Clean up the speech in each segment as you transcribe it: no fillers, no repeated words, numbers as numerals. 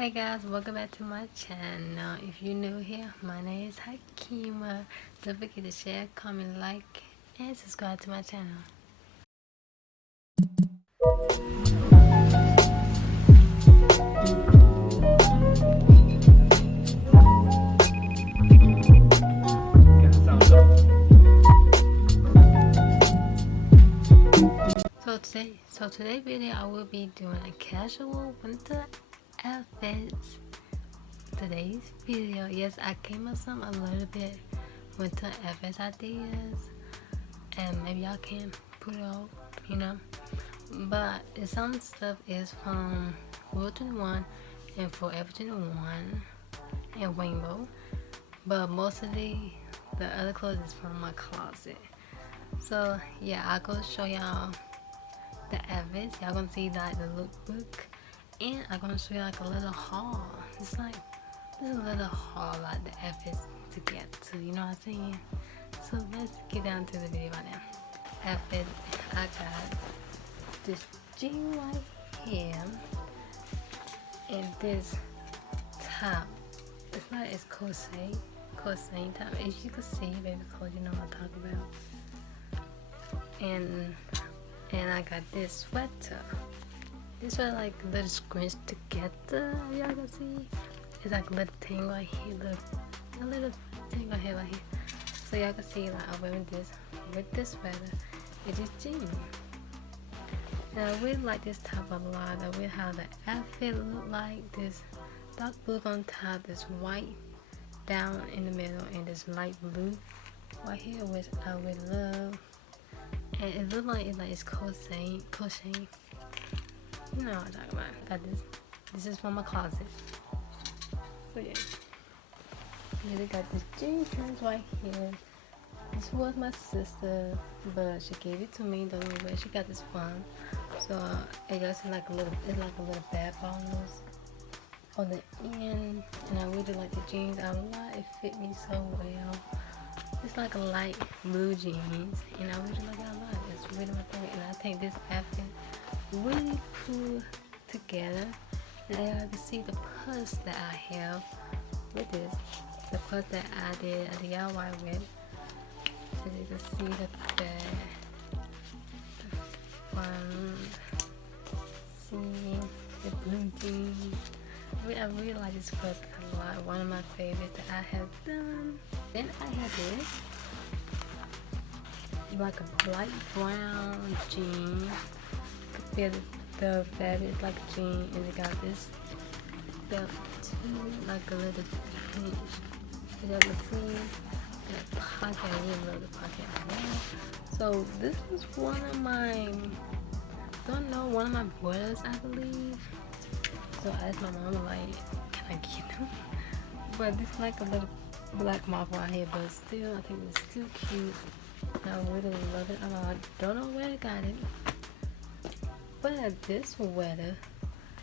Hey guys, welcome back to my channel. If you're new here, my name is Hakima. Don't forget to share, comment, like, and subscribe to my channel. Today video I will be doing a casual winter outfits. Today's video, yes, I came up some a little bit winter outfits ideas, and maybe y'all can put it up, but some stuff is from Rule 21 and Forever 21 and Rainbow, but most of the other clothes is from my closet. So yeah, I'll go show y'all the outfits. Y'all gonna see like the lookbook, and I'm gonna show you like a little haul. It's like this little haul, like the outfits to get to, you know what I'm saying? So let's get down to the video right now. Outfit, I got this jean right here and this top. It's like it's corset top. As you can see, baby, clothes, you know what I'm talking about. And I got this sweater. This was like a little scrunched together. Y'all can see. It's like a little thing right here. A little thing right here. So y'all can see like I'm wearing this with this sweater. It is jeans. And I really like this top a lot. I really how the outfit look like. This dark blue on top, this white down in the middle, and this light blue right here, which I would love. And it looks like it's crochet. You know what I'm talking about. Got this. This is from my closet. So yeah. They got this jean pants right here. This was my sister, but she gave it to me. Don't know where she got this from. So it goes like a little bad bonus on the end, and I really like the jeans a lot. It fit me so well. It's like a light blue jeans, and I really like it a lot. It's really my favorite, and I think this outfit really put together. And I can see the purse that I have with this. The purse that I did a DIY with. As you can see the back, the front, see the blue jeans. I really like this purse a lot. One of my favorites that I have done. Then I have this, like a light brown jean. Feel the fabric like a jean, and it got this belt too, like a little pinch. You can see the pocket. I really love the pocket as well. So this was one of my brothers, I believe. So I asked my mom, like, can I get them? But this like a little black marble right here, but still, I think it's still cute. I really love it. I don't know where I got it, but this sweater,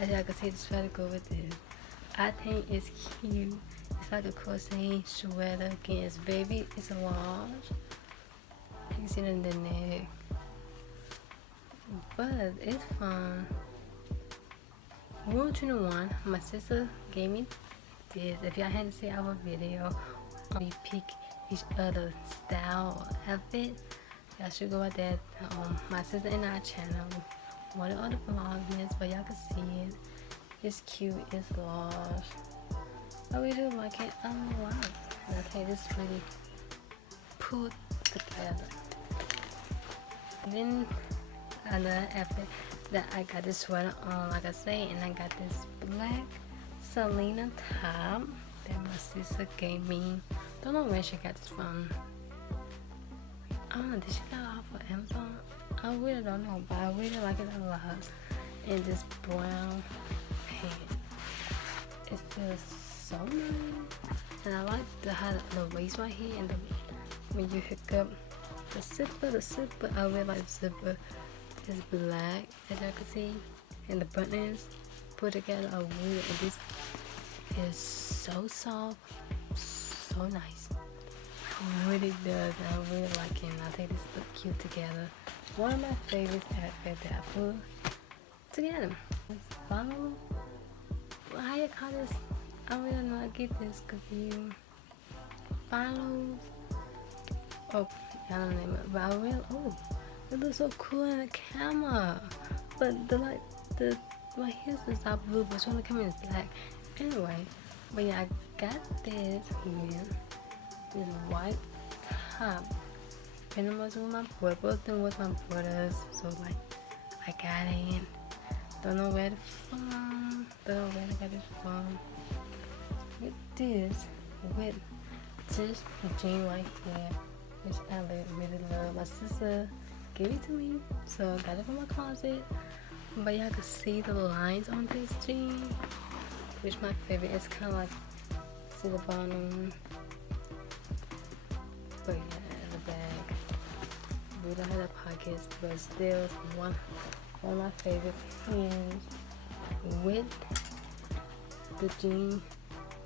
as y'all can see, the sweater go with this. I think it's cute. It's like a crochet sweater. Again, it's baby. It's a wash. You can see it in the neck, but it's from Rule 21. My sister gave me this. If y'all hadn't seen our video, we pick each other's style outfit. Y'all should go out there. My sister and our channel. One of the vlogs, but y'all can see it. It's cute. It's large. I really do like it a lot. Okay, this really put together. Then another outfit that I got this sweater on, like I say, and I got this black Selena top that my sister gave me. Don't know where she got this from. I don't know, did she got it off of Amazon? I really don't know, but I really like it a lot. And this brown pants, it feels so nice. And I like the waist right here, and when you hook up the zipper, I really like the zipper. It's black, as y'all can see, and the buttons put together are really, and this is so soft, so nice. It really does, and I really like it, and I think this looks cute together. One of my favorite outfits that I put together. Follow how you call this? I really don't know. I get this because you follow. Oh, I don't know it, but I will. Oh, it looks so cool in the camera. But my hair's is all blue, but when the camera is black. Anyway, but yeah, I got this here. This white top. Pretty much with my brother. Both them with my brothers. So like, I got it. Don't know where it's from. Don't know where I got it from. With this jean right there, which I really love. My sister gave it to me, so I got it from my closet. But y'all can see the lines on this jean, which my favorite. It's kind of like, see the bottom. But yeah, the bag. We don't have the pockets, but still it's one of my favorite pins with the jean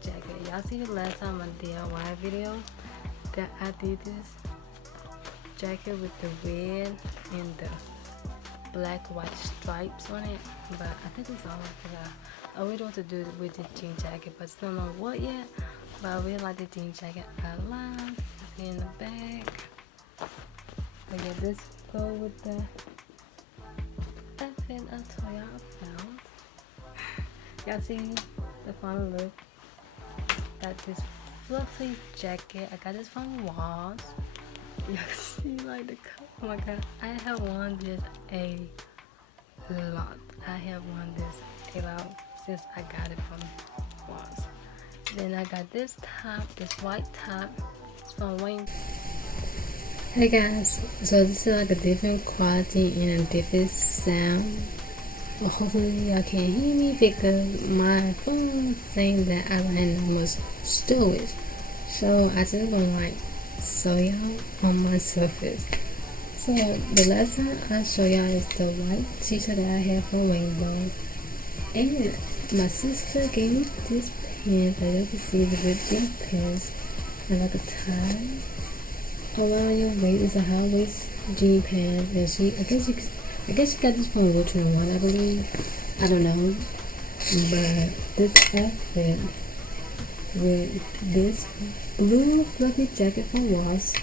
jacket. Y'all see the last time I DIY video that I did this jacket with the red and the black white stripes on it, but I think it's all I really want to do with the jean jacket, but still don't know what yet. But I really like the jean jacket a lot. See in the back. But yeah, this go with the outfit I told y'all about. Y'all see the final look. Got this fluffy jacket. I got this from Walls. Y'all see like the color. Oh my god, I have worn this a lot. I have worn this a lot since I got it from Walls. Then I got this top, this white top. It's from Wayne. Hey guys, so this is like a different quality and a different sound. Well, hopefully y'all can't hear me because my phone is saying that I don't have no much storage. So I just want to like show y'all on my surface. So the last time I show y'all is the white t-shirt that I have from Rainbow. And my sister gave me this pants that you can see the big pants and like a tie. Around your waist is a high waist jean pants, and I guess she got this from Richmond One, I believe. I don't know, but this outfit with this blue fluffy jacket from Ross,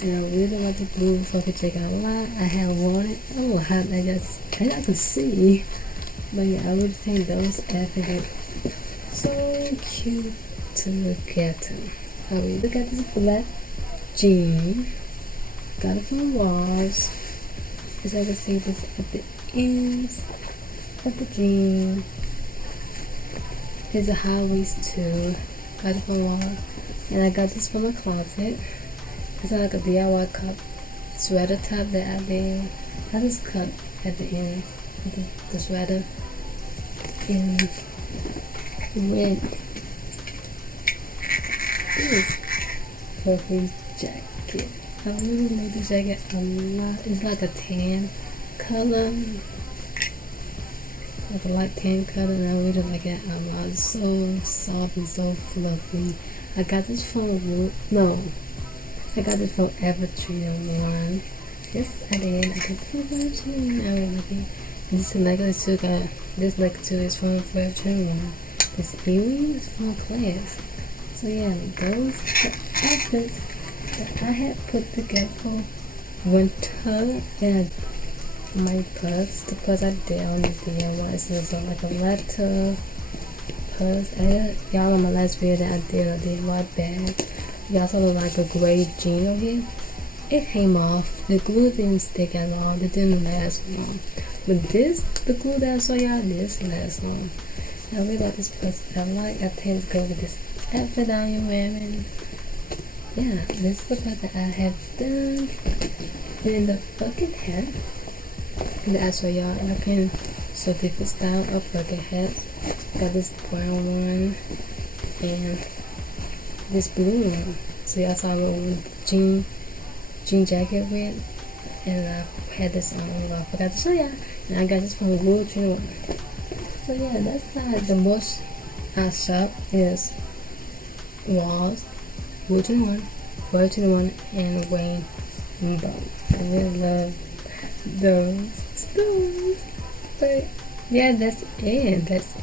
and I really like the blue fluffy jacket a lot. I have worn it a lot. I can see, but yeah, I really think those outfits are so cute to look at. I really look at this black jean, got it from Walls. As I can see, this at the ends of the jean. Here's a high waist too, got it from Walls. And I got this from my closet. It's like a DIY cup sweater top that I did. I just cut at the end the sweater in red. This perfect jacket. I really like this jacket a lot. It's like a tan color, like a light tan color, and I really like it a lot. It's so soft and so fluffy. I got this from Evertree One. Yes, I did. I got this from Evertree One. I really like it. This necklace too. This necklace too is from Evertree One. This earring is from Class. So yeah, those outfits that I had put together for winter, and my purse, the purse I did on the DIY, so it's like a letter purse. Y'all on my last video that I did a DIY bag, y'all saw like a gray jean over here. It came off. The glue didn't stick at all. It didn't last long. But the glue that I saw y'all, this lasts long. I really like this purse. I tend to go with this outfit that I'm wearing. Yeah, this is the part that I have done. And the bucket hat that I show y'all. I can show different style of bucket hats. Got this brown one and this blue one. So y'all saw what with jean jacket with, and I had this on. I forgot to show y'all. And I got this from Wood 21. So yeah, that's like the most I shop is Walls, Wood 21, Wood 21, and Wayne Bow. I really love those stores. But yeah, that's it. That's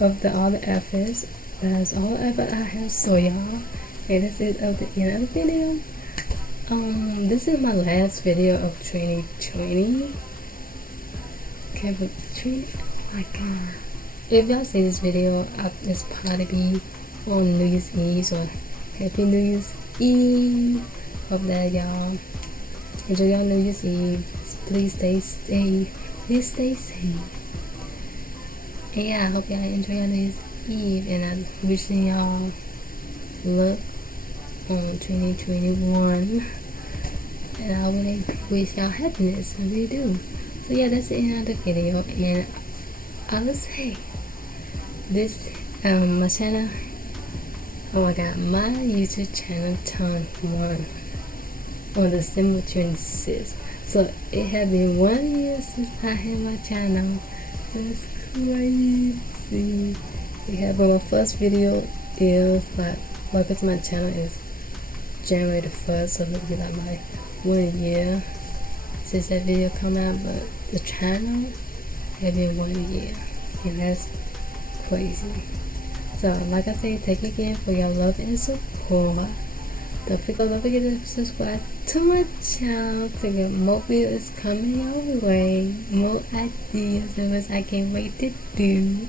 of all the efforts. That's all the effort I have so y'all. And this is of the end of the video. This is my last video of 2020. Okay, but my god. If y'all see this video, it's probably be on New Year's Eve, so Happy New Year's Eve. Hope that y'all enjoy y'all New Year's Eve. Please stay safe. Please stay safe. And yeah, I hope y'all enjoy y'all New Year's Eve, and I'm wishing y'all luck on 2021. And I really wish y'all happiness. I really do. So yeah, that's the end of the video. And I would say this my channel, oh my god, my YouTube channel turned 1 on December 26th. So it had been 1 year since I had my channel. That's crazy. It had been my first video is like, welcome to my channel is January the 1st, so it'll be like my 1 year since that video come out, but the channel had been 1 year, and that's crazy. So like I say, thank you again for your love and support. Don't forget to subscribe to my channel to get more videos coming your way, more ideas of what I can't wait to do.